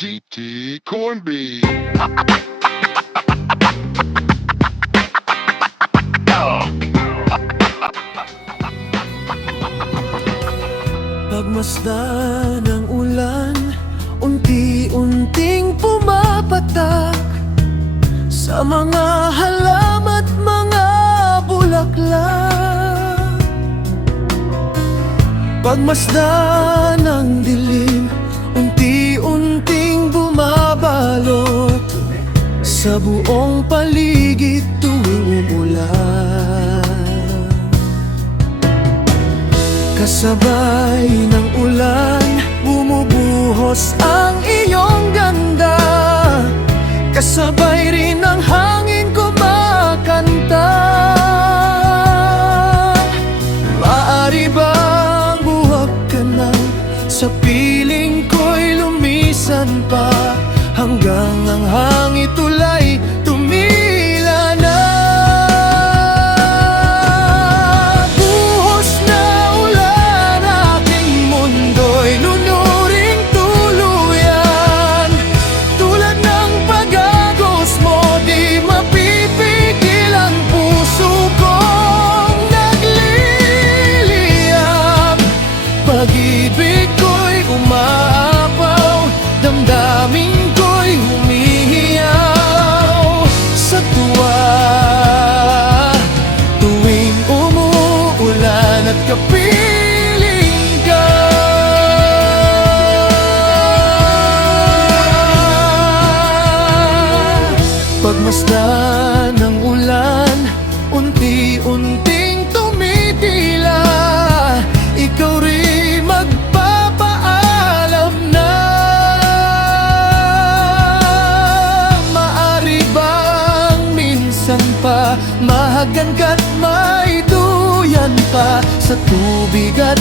DT Cornbread. Pagmasdan ng ulan, unti-unting pumapatak sa mga halaman at mga bulaklak. Pagmasdan ng dilim, unti-unting bumabalot sa buong paligid tuwing umulan. Kasabay ng ulan, bumubuhos ang iyong ganda. Kasabay rin ang hangin kumakanta. Maaari bang buwag ka na sa piling ko'y lumisan pa, hanggang ang hangin tulay tumila na. Buhos na ulan, aking mundo'y lunuring tuluyan. Tulad ng pag-agos mo, di mapipigil ang puso kong nagliliyab. Pag-ibig ko'y umaapaw, damdamin ko'y humihiyaw sa tuwa. Tuwing umuulan at kapiling ka, pagmasdan ng ulan, unti-unting tumitila. Ikaw rin magpapaalam na. Maari bang minsan pa mahagan ka't maiduyan pa sa tubig at